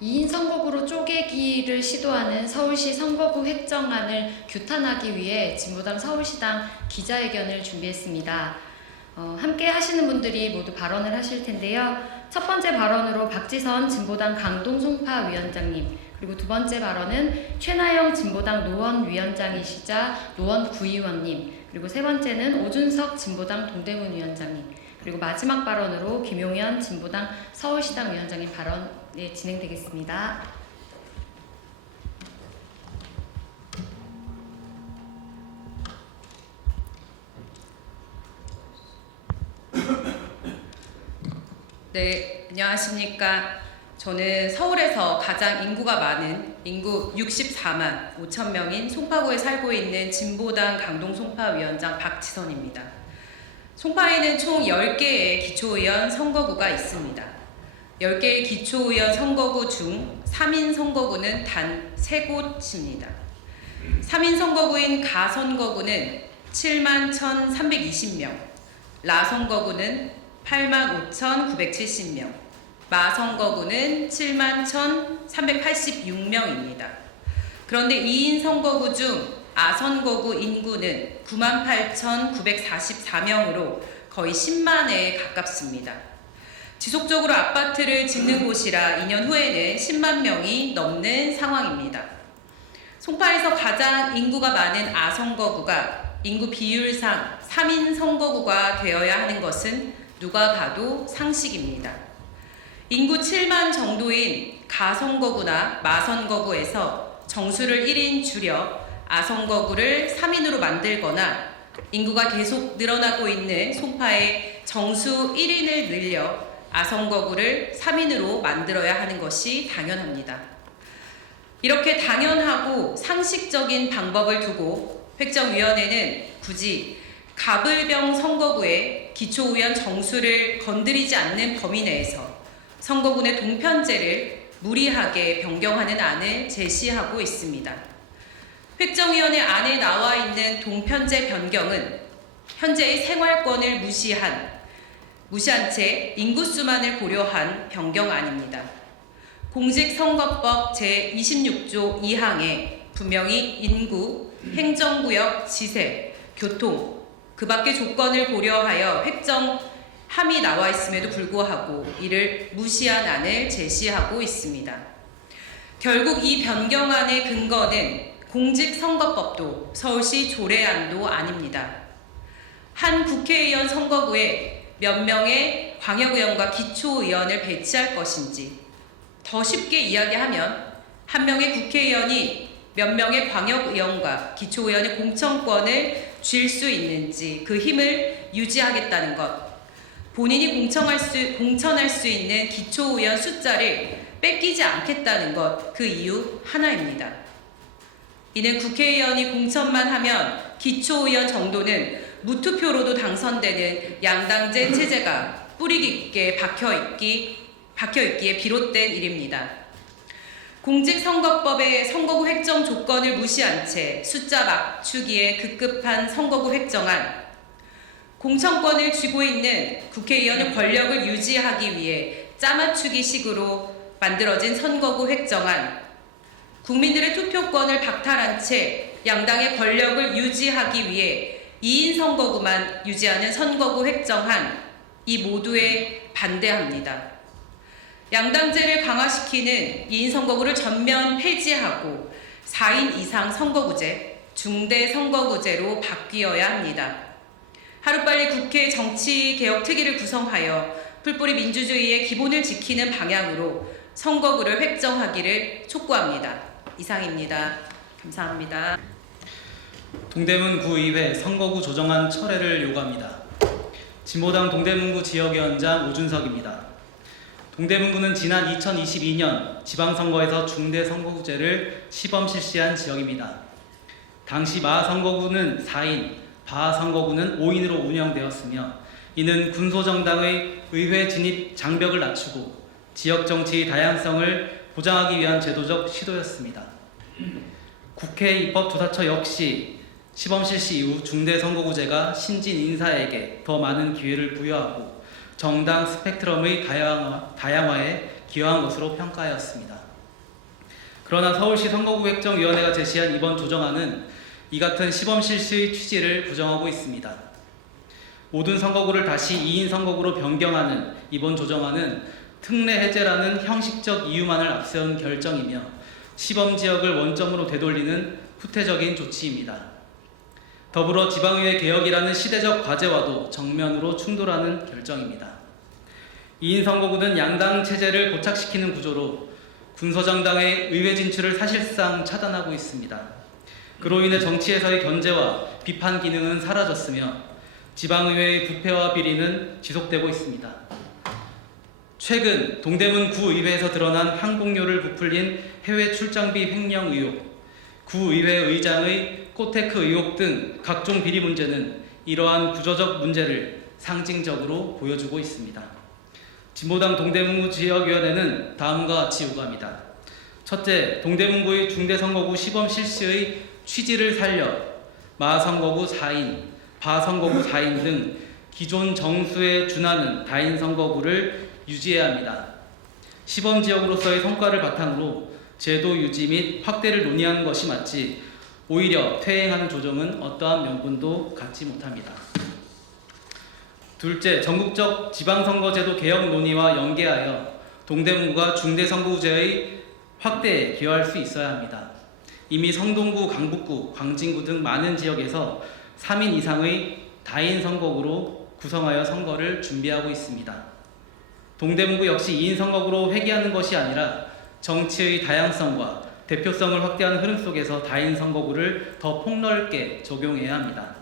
2인 선거구로 쪼개기를 시도하는 서울시 선거구 획정안을 규탄하기 위해 진보당 서울시당 기자회견을 준비했습니다. 함께 하시는 분들이 모두 발언을 하실 텐데요. 첫 번째 발언으로 박지선 진보당 강동 송파 위원장님, 그리고 두 번째 발언은 최나영 진보당 노원 위원장이시자 노원 구의원님, 그리고 세 번째는 오준석 진보당 동대문 위원장님, 그리고 마지막 발언으로 김용현 진보당 서울시당 위원장님 발언이 진행되겠습니다. 네, 안녕하십니까. 저는 서울에서 가장 인구가 많은 인구 64만 5천 명인 송파구에 살고 있는 진보당 강동 송파 위원장 박지선입니다. 송파에는 총 10개의 기초의원 선거구가 있습니다. 10개의 기초의원 선거구 중 3인 선거구는 단 3곳입니다. 3인 선거구인 가 선거구는 7만 1,320명, 라 선거구는 8만 5,970명, 마 선거구는 7만 1,386명입니다. 그런데 2인 선거구 중 아 선거구 인구는 9만 8,944명으로 거의 10만에 가깝습니다. 지속적으로 아파트를 짓는 곳이라 2년 후에는 10만 명이 넘는 상황입니다. 송파에서 가장 인구가 많은 아 선거구가 인구 비율상 3인 선거구가 되어야 하는 것은 누가 봐도 상식입니다. 인구 7만 정도인 가 선거구나 마 선거구에서 정수를 1인 줄여 아 선거구를 3인으로 만들거나 인구가 계속 늘어나고 있는 송파에 정수 1인을 늘려 아 선거구를 3인으로 만들어야 하는 것이 당연합니다. 이렇게 당연하고 상식적인 방법을 두고 획정위원회는 굳이 가불병 선거구의 기초의원 정수를 건드리지 않는 범위 내에서 선거구 내 동편제를 무리하게 변경하는 안을 제시하고 있습니다. 획정위원회 안에 나와 있는 동편제 변경은 현재의 생활권을 무시한 채 인구수만을 고려한 변경안입니다. 공직선거법 제26조 2항에 분명히 인구, 행정구역, 지세, 교통, 그 밖의 조건을 고려하여 획정함이 나와 있음에도 불구하고 이를 무시한 안을 제시하고 있습니다. 결국 이 변경안의 근거는 공직선거법도 서울시 조례안도 아닙니다. 한 국회의원 선거구에 몇 명의 광역의원과 기초의원을 배치할 것인지, 더 쉽게 이야기하면 한 명의 국회의원이 몇 명의 광역의원과 기초의원의 공천권을 쥘 수 있는지 그 힘을 유지하겠다는 것, 본인이 공천할 수 있는 기초의원 숫자를 뺏기지 않겠다는 것, 그 이유 하나입니다. 이는 국회의원이 공천만 하면 기초의원 정도는 무투표로도 당선되는 양당제 체제가 뿌리 깊게 박혀있기에 비롯된 일입니다. 공직선거법의 선거구 획정 조건을 무시한 채 숫자 맞추기에 급급한 선거구 획정안, 공천권을 쥐고 있는 국회의원의 권력을 유지하기 위해 짜맞추기식으로 만들어진 선거구 획정안, 국민들의 투표권을 박탈한 채 양당의 권력을 유지하기 위해 2인 선거구만 유지하는 선거구 획정안, 이 모두에 반대합니다. 양당제를 강화시키는 2인 선거구를 전면 폐지하고 4인 이상 선거구제, 중대 선거구제로 바뀌어야 합니다. 하루빨리 국회 정치개혁특위를 구성하여 풀뿌리 민주주의의 기본을 지키는 방향으로 선거구를 획정하기를 촉구합니다. 이상입니다. 감사합니다. 동대문 구의회 선거구 조정안 철회를 요구합니다. 진보당 동대문구 지역위원장 오준석입니다. 동대문구는 지난 2022년 지방선거에서 중대선거구제를 시범 실시한 지역입니다. 당시 마 선거구는 4인, 바 선거구는 5인으로 운영되었으며 이는 군소정당의 의회 진입 장벽을 낮추고 지역 정치의 다양성을 보장하기 위한 제도적 시도였습니다. 국회 입법조사처 역시 시범 실시 이후 중대선거구제가 신진 인사에게 더 많은 기회를 부여하고 정당 스펙트럼의 다양화에 기여한 것으로 평가하였습니다. 그러나 서울시 선거구 획정위원회가 제시한 이번 조정안은 이 같은 시범 실시의 취지를 부정하고 있습니다. 모든 선거구를 다시 2인 선거구로 변경하는 이번 조정안은 특례 해제라는 형식적 이유만을 앞세운 결정이며 시범 지역을 원점으로 되돌리는 후퇴적인 조치입니다. 더불어 지방의회 개혁이라는 시대적 과제와도 정면으로 충돌하는 결정입니다. 2인 선거구는 양당 체제를 고착시키는 구조로 군소정당의 의회 진출을 사실상 차단하고 있습니다. 그로 인해 정치에서의 견제와 비판 기능은 사라졌으며 지방의회의 부패와 비리는 지속되고 있습니다. 최근 동대문 구의회에서 드러난 항공료를 부풀린 해외 출장비 횡령 의혹, 구의회 의장의 코테크 의혹 등 각종 비리 문제는 이러한 구조적 문제를 상징적으로 보여주고 있습니다. 진보당 동대문구 지역위원회는 다음과 같이 요구합니다. 첫째, 동대문구의 중대선거구 시범 실시의 취지를 살려 마선거구 4인, 바선거구 4인 등 기존 정수에 준하는 다인 선거구를 유지해야 합니다. 시범 지역으로서의 성과를 바탕으로 제도 유지 및 확대를 논의하는 것이 맞지 오히려 퇴행하는 조정은 어떠한 명분도 갖지 못합니다. 둘째, 전국적 지방선거제도 개혁 논의와 연계하여 동대문구가 중대선거구제의 확대에 기여할 수 있어야 합니다. 이미 성동구, 강북구, 광진구 등 많은 지역에서 3인 이상의 다인 선거구로 구성하여 선거를 준비하고 있습니다. 동대문구 역시 2인 선거구로 회귀하는 것이 아니라 정치의 다양성과 대표성을 확대하는 흐름 속에서 다인 선거구를 더 폭넓게 적용해야 합니다.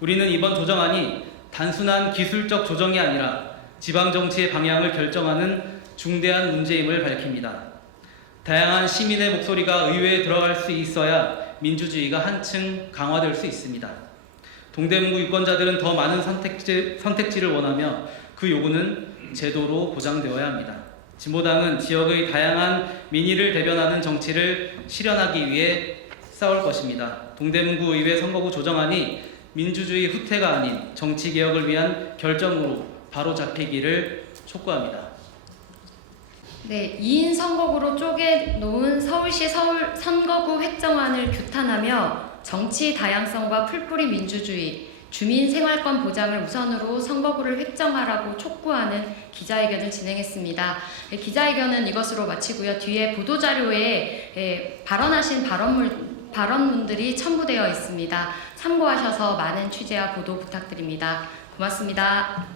우리는 이번 조정안이 단순한 기술적 조정이 아니라 지방정치의 방향을 결정하는 중대한 문제임을 밝힙니다. 다양한 시민의 목소리가 의회에 들어갈 수 있어야 민주주의가 한층 강화될 수 있습니다. 동대문구 유권자들은 더 많은 선택지를 원하며 그 요구는 제도로 보장되어야 합니다. 진보당은 지역의 다양한 민의를 대변하는 정치를 실현하기 위해 싸울 것입니다. 동대문구 의회 선거구 조정안이 민주주의 후퇴가 아닌 정치개혁을 위한 결정으로 바로잡히기를 촉구합니다. 네, 2인 선거구로 쪼개놓은 서울시 선거구 획정안을 규탄하며 정치 다양성과 풀뿌리 민주주의, 주민 생활권 보장을 우선으로 선거구를 획정하라고 촉구하는 기자회견을 진행했습니다. 기자회견은 이것으로 마치고요. 뒤에 보도자료에 발언하신 발언문들이 첨부되어 있습니다. 참고하셔서 많은 취재와 보도 부탁드립니다. 고맙습니다.